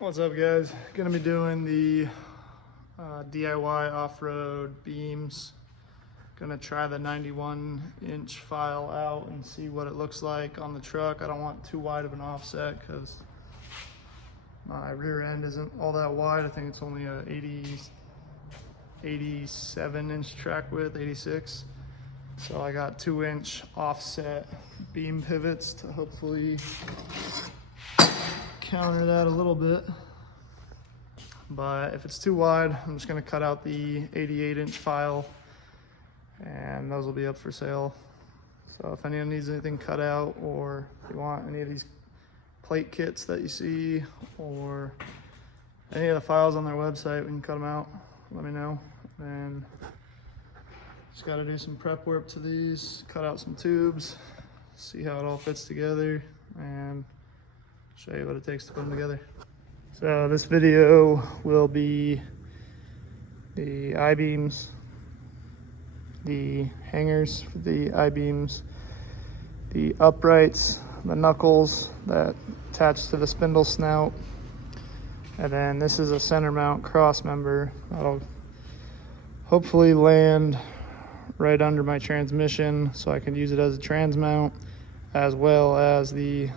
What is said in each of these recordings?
What's up, guys? Gonna be doing the DIY off-road beams. Gonna try the 91-inch file out and see what it looks like on the truck. I don't want too wide of an offset because my rear end isn't all that wide. I think it's only a 87-inch track width, 86. So I got 2-inch offset beam pivots to hopefully counter that a little bit. But if it's too wide, I'm just gonna cut out the 88-inch file and those will be up for sale. So if anyone needs anything cut out, or if you want any of these plate kits that you see, or any of the files on their website, we can cut them out. Let me know. And just gotta do some prep work to these, cut out some tubes, see how it all fits together, and show you what it takes to put them together. So this video will be the I-beams, the hangers for the I-beams, the uprights, the knuckles that attach to the spindle snout, and then this is a center mount cross member that'll hopefully land right under my transmission so I can use it as a trans mount as well as the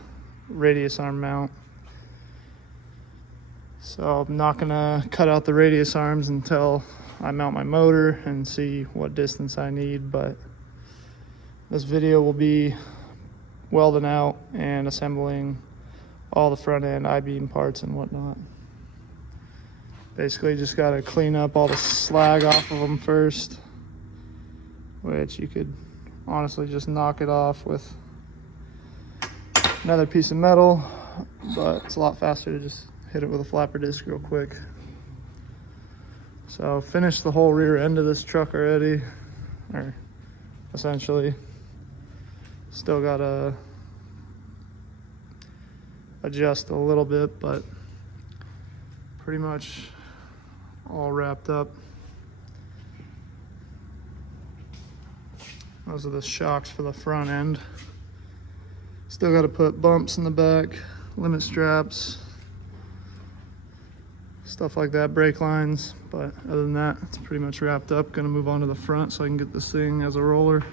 radius arm mount. So I'm not gonna cut out the radius arms until I mount my motor and see what distance I need, but this video will be welding out and assembling all the front end I-beam parts and whatnot. Basically just gotta clean up all the slag off of them first, which you could honestly just knock it off with another piece of metal, but it's a lot faster to just hit it with a flapper disc real quick. So finished the whole rear end of this truck already, or essentially. Still gotta adjust a little bit, but pretty much all wrapped up. Those are the shocks for the front end. Still got to put bumps in the back, limit straps, stuff like that, brake lines. But other than that, it's pretty much wrapped up. Gonna move on to the front so I can get this thing as a roller.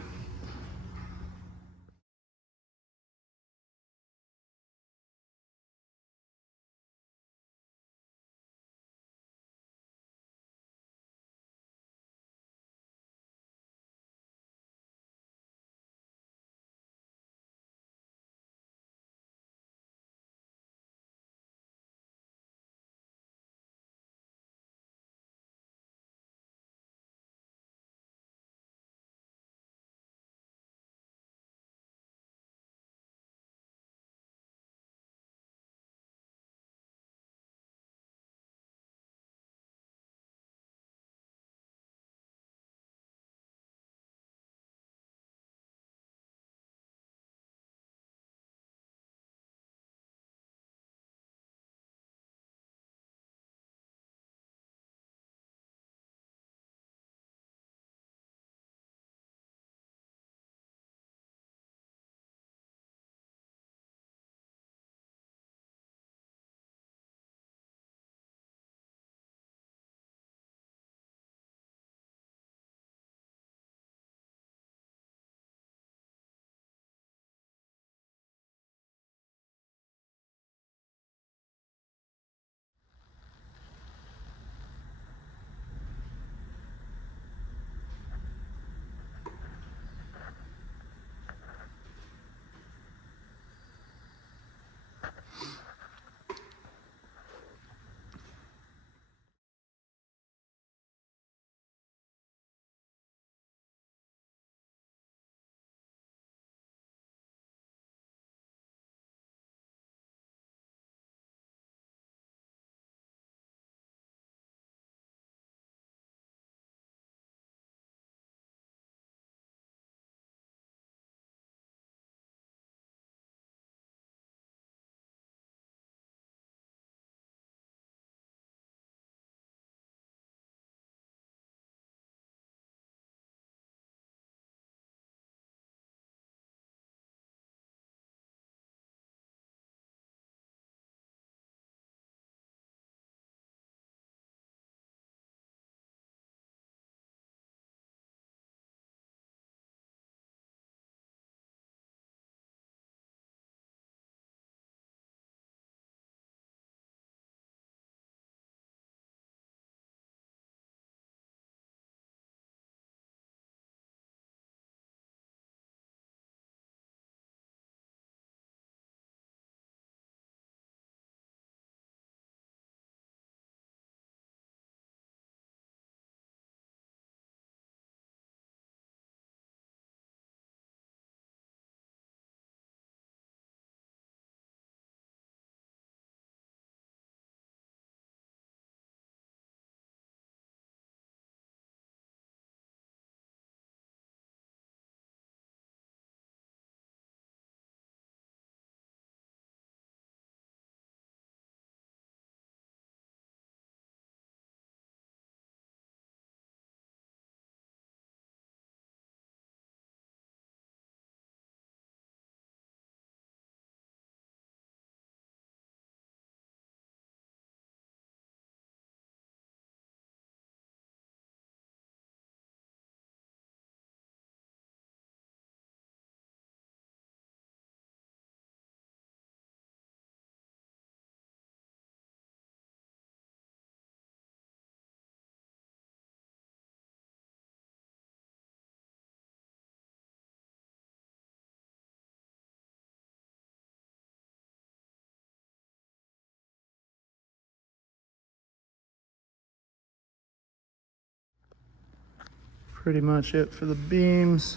pretty much it for the beams.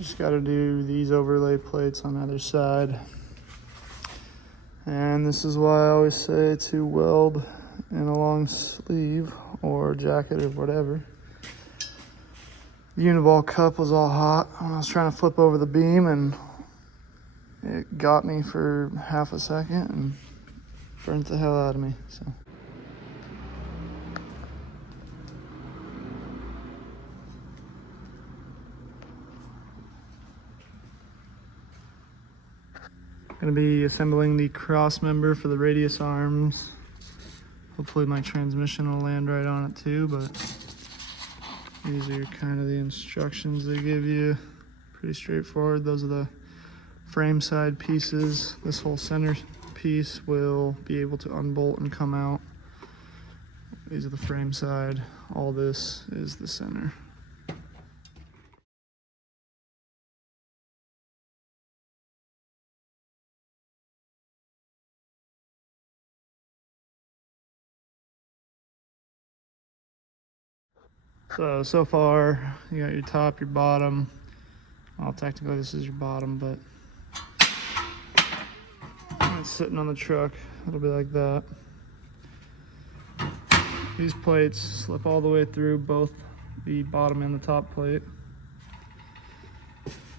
Just got to do these overlay plates on either side. And this is why I always say to weld in a long sleeve or jacket or whatever. The uniball cup was all hot when I was trying to flip over the beam, and it got me for half a second and burnt the hell out of me. So. Gonna be assembling the cross member for the radius arms. Hopefully my transmission will land right on it too, but these are kind of the instructions they give you. Pretty straightforward. Those are the frame side pieces. This whole center piece will be able to unbolt and come out. These are the frame side. All this is the center. So far, you got your top, your bottom. Well, technically this is your bottom, but when it's sitting on the truck, it'll be like that. These plates slip all the way through both the bottom and the top plate.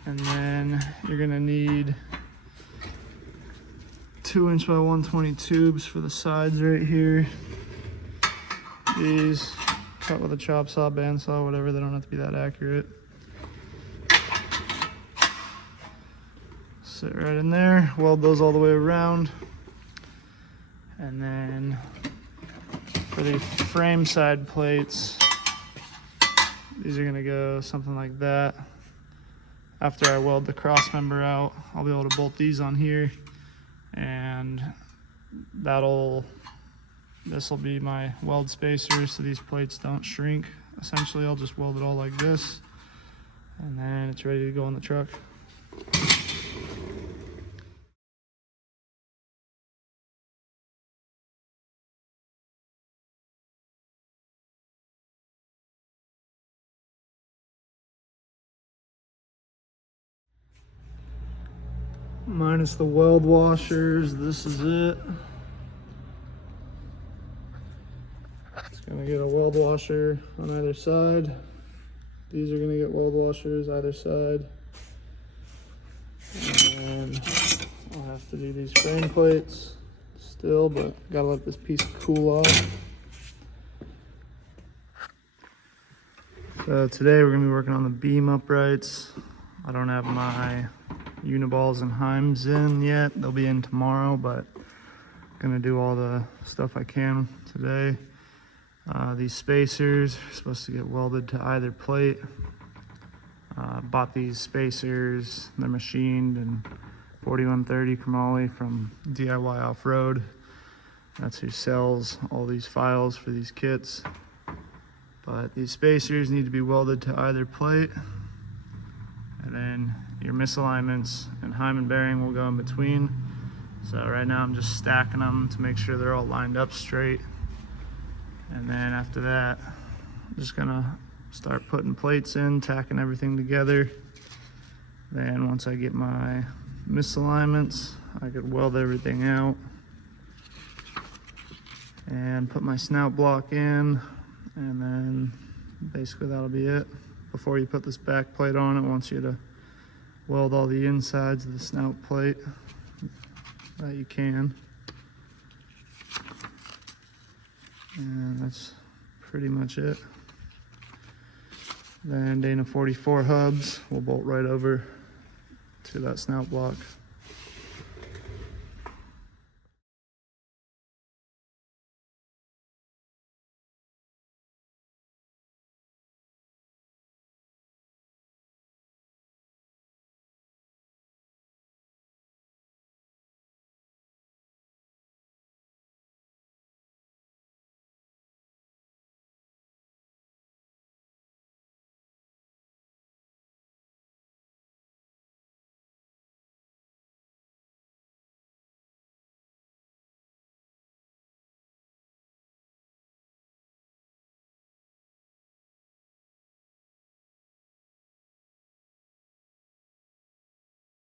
And then you're gonna need 2" by 120 tubes for the sides right here. These cut with a chop saw, bandsaw, whatever. They don't have to be that accurate. Sit right in there, weld those all the way around. And then for the frame side plates, these are gonna go something like that. After I weld the cross member out, I'll be able to bolt these on here, and this will be my weld spacer so these plates don't shrink. Essentially, I'll just weld it all like this, and then it's ready to go on the truck. Minus the weld washers, this is it. It's gonna get a weld washer on either side. These are gonna get weld washers either side. And I'll have to do these frame plates still, but gotta let this piece cool off. So today we're gonna be working on the beam uprights. I don't have my uniballs and heims in yet. They'll be in tomorrow, but gonna do all the stuff I can today. These spacers are supposed to get welded to either plate. Bought these spacers, they're machined in 4130 chromoly from DIY Off-Road. That's who sells all these files for these kits. But these spacers need to be welded to either plate, and then your misalignments and hymen bearing will go in between. So right now I'm just stacking them to make sure they're all lined up straight. And then after that, I'm just gonna start putting plates in, tacking everything together. Then once I get my misalignments, I could weld everything out and put my snout block in, and then basically that'll be it. Before you put this back plate on, it wants you to weld all the insides of the snout plate that you can. And that's pretty much it. Then Dana 44 hubs will bolt right over to that snout block.